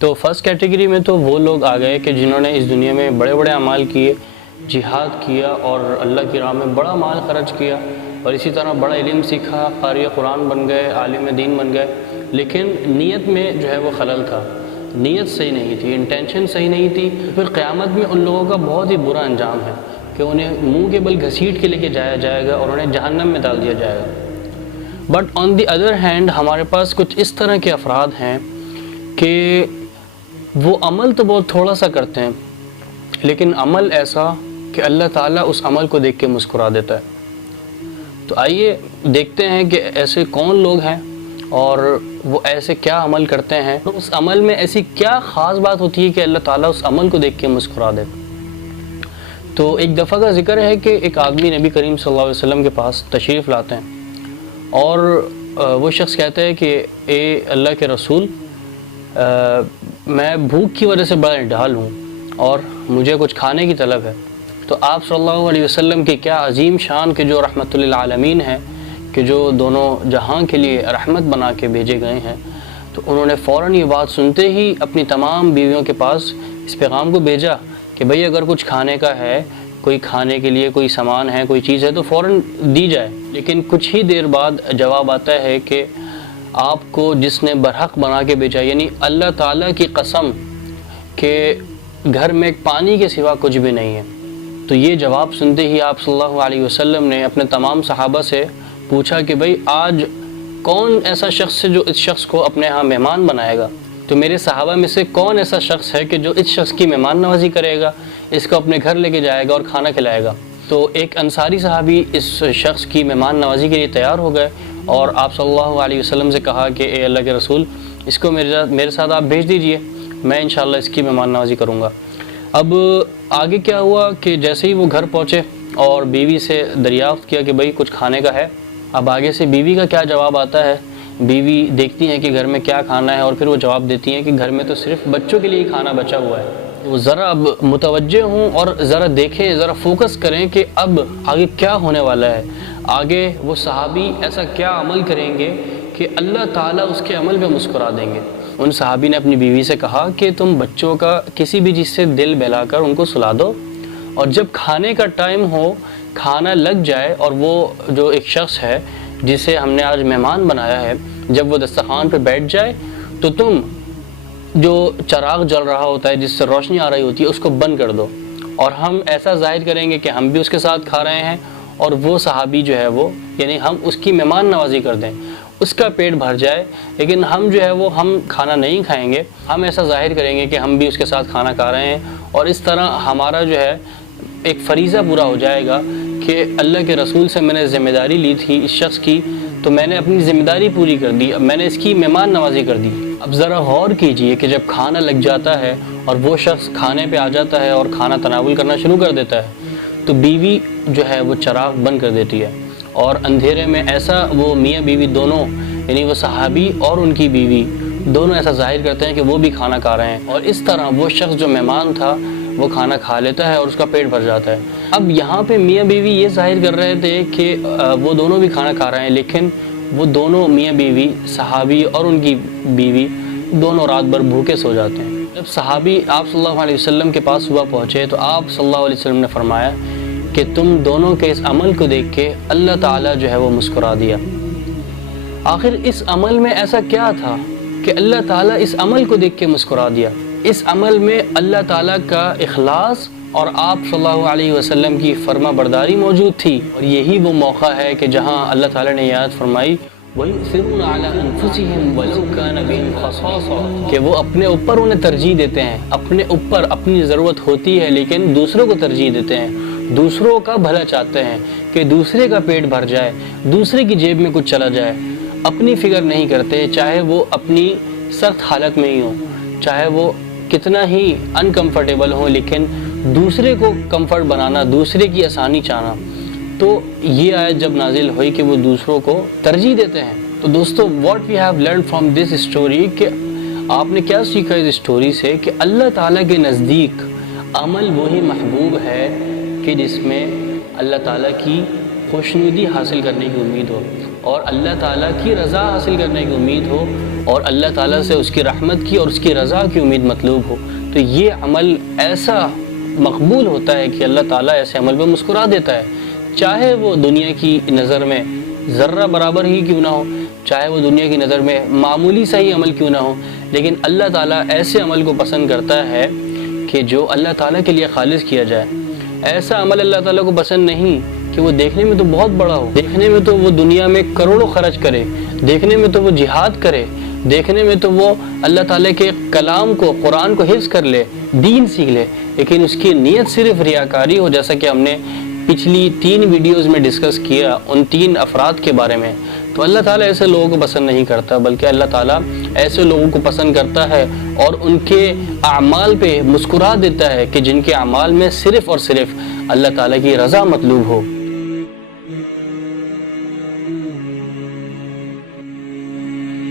تو first category میں تو وہ لوگ آ گئے کہ جنہوں نے اس دنیا میں بڑے بڑے اعمال کیے، جہاد کیا اور اللہ کی راہ میں بڑا مال خرچ کیا، اور اسی طرح بڑا علم سیکھا، قاری قرآن بن گئے، عالم دین بن گئے، لیکن نیت میں جو ہے وہ خلل تھا، نیت صحیح نہیں تھی، انٹینشن صحیح نہیں تھی۔ پھر قیامت میں ان لوگوں کا بہت ہی برا انجام ہے کہ انہیں منہ کے بل گھسیٹ کے لے کے جایا جائے گا اور انہیں جہنم میں ڈال دیا جائے گا۔ But on the other hand ہمارے پاس کچھ اس طرح کے افراد ہیں کہ وہ عمل تو بہت تھوڑا سا کرتے ہیں، لیکن عمل ایسا کہ اللہ تعالیٰ اس عمل کو دیکھ کے مسکرا دیتا ہے۔ تو آئیے دیکھتے ہیں کہ ایسے کون لوگ ہیں اور وہ ایسے کیا عمل کرتے ہیں، اس عمل میں ایسی کیا خاص بات ہوتی ہے کہ اللہ تعالیٰ اس عمل کو دیکھ کے مسکرا دیتا۔ تو ایک دفعہ کا ذکر ہے کہ ایک آدمی نبی کریم صلی اللہ علیہ وسلم کے پاس تشریف لاتے ہیں اور وہ شخص کہتا ہے کہ اے اللہ کے رسول، میں بھوک کی وجہ سے بڑا نڈال ہوں اور مجھے کچھ کھانے کی طلب ہے۔ تو آپ صلی اللہ علیہ وسلم کی کیا عظیم شان کہ جو رحمت للعالمین ہیں، کہ جو دونوں جہاں کے لیے رحمت بنا کے بھیجے گئے ہیں، تو انہوں نے فوراً یہ بات سنتے ہی اپنی تمام بیویوں کے پاس اس پیغام کو بھیجا کہ بھئی اگر کچھ کھانے کا ہے، کوئی کھانے کے لیے کوئی سامان ہے، کوئی چیز ہے تو فوراً دی جائے۔ لیکن کچھ ہی دیر بعد جواب آتا ہے کہ آپ کو جس نے برحق بنا کے بھیجا، یعنی اللہ تعالیٰ کی قسم کہ گھر میں ایک پانی کے سوا کچھ بھی نہیں ہے۔ تو یہ جواب سنتے ہی آپ صلی اللہ علیہ وسلم نے اپنے تمام صحابہ سے پوچھا کہ بھئی آج کون ایسا شخص ہے جو اس شخص کو اپنے ہاں مہمان بنائے گا؟ تو میرے صحابہ میں سے کون ایسا شخص ہے کہ جو اس شخص کی مہمان نوازی کرے گا، اس کو اپنے گھر لے کے جائے گا اور کھانا کھلائے گا؟ تو ایک انصاری صحابی اس شخص کی مہمان نوازی کے لیے تیار ہو گئے اور آپ صلی اللہ علیہ وسلم سے کہا کہ اے اللہ کے رسول، اس کو میرے ساتھ آپ بھیج دیجئے، میں انشاءاللہ اس کی مہمان نوازی کروں گا۔ اب آگے کیا ہوا کہ جیسے ہی وہ گھر پہنچے اور بیوی سے دریافت کیا کہ بھئی کچھ کھانے کا ہے، اب آگے سے بیوی کا کیا جواب آتا ہے؟ بیوی دیکھتی ہیں کہ گھر میں کیا کھانا ہے اور پھر وہ جواب دیتی ہیں کہ گھر میں تو صرف بچوں کے لیے ہی کھانا بچا ہوا ہے۔ وہ ذرا اب متوجہ ہوں اور ذرا دیکھیں، ذرا فوکس کریں کہ اب آگے کیا ہونے والا ہے، آگے وہ صحابی ایسا کیا عمل کریں گے کہ اللہ تعالیٰ اس کے عمل پہ مسکرا دیں گے۔ ان صحابی نے اپنی بیوی سے کہا کہ تم بچوں کا کسی بھی چیز سے دل بہلا کر ان کو سلا دو، اور جب کھانے کا ٹائم ہو، کھانا لگ جائے اور وہ جو ایک شخص ہے جسے ہم نے آج مہمان بنایا ہے، جب وہ دسترخوان پہ بیٹھ جائے تو تم جو چراغ جل رہا ہوتا ہے، جس سے روشنی آ رہی ہوتی ہے، اس کو بند کر دو، اور ہم ایسا ظاہر کریں گے کہ ہم بھی اس کے ساتھ کھا رہے ہیں اور وہ صحابی جو ہے وہ، یعنی ہم اس کی مہمان نوازی کر دیں، اس کا پیٹ بھر جائے، لیکن ہم جو ہے وہ ہم کھانا نہیں کھائیں گے، ہم ایسا ظاہر کریں گے کہ ہم بھی اس کے ساتھ کھانا کھا رہے ہیں، اور اس طرح ہمارا جو ہے ایک فریضہ پورا ہو جائے گا کہ اللہ کے رسول سے میں نے ذمہ داری لی تھی اس شخص کی، تو میں نے اپنی ذمہ داری پوری کر دی، اب میں نے اس کی مہمان نوازی کر دی۔ اب ذرا غور کیجئے کہ جب کھانا لگ جاتا ہے اور وہ شخص کھانے پہ آ جاتا ہے اور کھانا تناول کرنا شروع کر دیتا ہے، تو بیوی جو ہے وہ چراغ بند کر دیتی ہے، اور اندھیرے میں ایسا وہ میاں بیوی دونوں، یعنی وہ صحابی اور ان کی بیوی دونوں ایسا ظاہر کرتے ہیں کہ وہ بھی کھانا کھا رہے ہیں، اور اس طرح وہ شخص جو مہمان تھا وہ کھانا کھا لیتا ہے اور اس کا پیٹ بھر جاتا ہے۔ اب یہاں پہ میاں بیوی یہ ظاہر کر رہے تھے کہ وہ دونوں بھی کھانا کھا رہے ہیں، لیکن وہ دونوں میاں بیوی، صحابی اور ان کی بیوی، دونوں رات بھر بھوکے سو جاتے ہیں۔ جب صحابی آپ صلی اللہ علیہ وسلم کے پاس صبح پہنچے تو آپ صلی اللہ علیہ وسلم نے فرمایا کہ تم دونوں کے اس عمل کو دیکھ کے اللہ تعالیٰ جو ہے وہ مسکرا دیا۔ آخر اس عمل میں ایسا کیا تھا کہ اللہ تعالیٰ اس عمل کو دیکھ کے مسکرا دیا؟ اس عمل میں اللہ تعالیٰ کا اخلاص اور آپ صلی اللہ علیہ وسلم کی فرما برداری موجود تھی، اور یہی وہ موقع ہے کہ جہاں اللہ تعالیٰ نے یہ آیت فرمائی وَيُؤْثِرُونَ عَلَىٰ أَنفُسِهِمْ وَلَوْ كَانَ بِهِمْ خَصَاصَةٌ، کہ وہ اپنے اوپر انہیں ترجیح دیتے ہیں، اپنے اوپر اپنی ضرورت ہوتی ہے لیکن دوسروں کو ترجیح دیتے ہیں، دوسروں کا بھلا چاہتے ہیں کہ دوسرے کا پیٹ بھر جائے، دوسرے کی جیب میں کچھ چلا جائے، اپنی فکر نہیں کرتے، چاہے وہ اپنی سخت حالت میں ہی ہوں، چاہے وہ کتنا ہی انکمفرٹیبل ہوں، لیکن دوسرے کو کمفرٹ بنانا، دوسرے کی آسانی چاہنا۔ تو یہ آیت جب نازل ہوئی کہ وہ دوسروں کو ترجیح دیتے ہیں، تو دوستو what we have learn from this story, کہ آپ نے کیا سیکھا اس اسٹوری سے کہ اللہ تعالیٰ کے نزدیک عمل وہی محبوب ہے کہ جس میں اللہ تعالیٰ کی خوشنودی حاصل کرنے کی امید ہو اور اللہ تعالیٰ کی رضا حاصل کرنے کی امید ہو، اور اللہ تعالیٰ سے اس کی رحمت کی اور اس کی رضا کی امید مطلوب ہو، تو یہ عمل ایسا مقبول ہوتا ہے کہ اللہ تعالیٰ ایسے عمل پہ مسکرا دیتا ہے، چاہے وہ دنیا کی نظر میں ذرہ برابر ہی کیوں نہ ہو، چاہے وہ دنیا کی نظر میں معمولی سا ہی عمل کیوں نہ ہو، لیکن اللہ تعالیٰ ایسے عمل کو پسند کرتا ہے کہ جو اللہ تعالیٰ کے لیے خالص کیا جائے۔ ایسا عمل اللہ تعالیٰ کو پسند نہیں کہ وہ دیکھنے میں تو بہت بڑا ہو، دیکھنے میں تو وہ دنیا میں کروڑوں خرچ کرے، دیکھنے میں تو وہ جہاد کرے، دیکھنے میں تو وہ اللہ تعالیٰ کے کلام کو، قرآن کو حفظ کر لے، دین سیکھ لے، لیکن اس کی نیت صرف ریاکاری ہو، جیسا کہ ہم نے پچھلی 3 ویڈیوز میں ڈسکس کیا ان 3 افراد کے بارے میں، تو اللہ تعالیٰ ایسے لوگوں کو پسند نہیں کرتا، بلکہ اللہ تعالیٰ ایسے لوگوں کو پسند کرتا ہے اور ان کے اعمال پہ مسکرا دیتا ہے کہ جن کے اعمال میں صرف اور صرف اللہ تعالیٰ کی رضا مطلوب ہو۔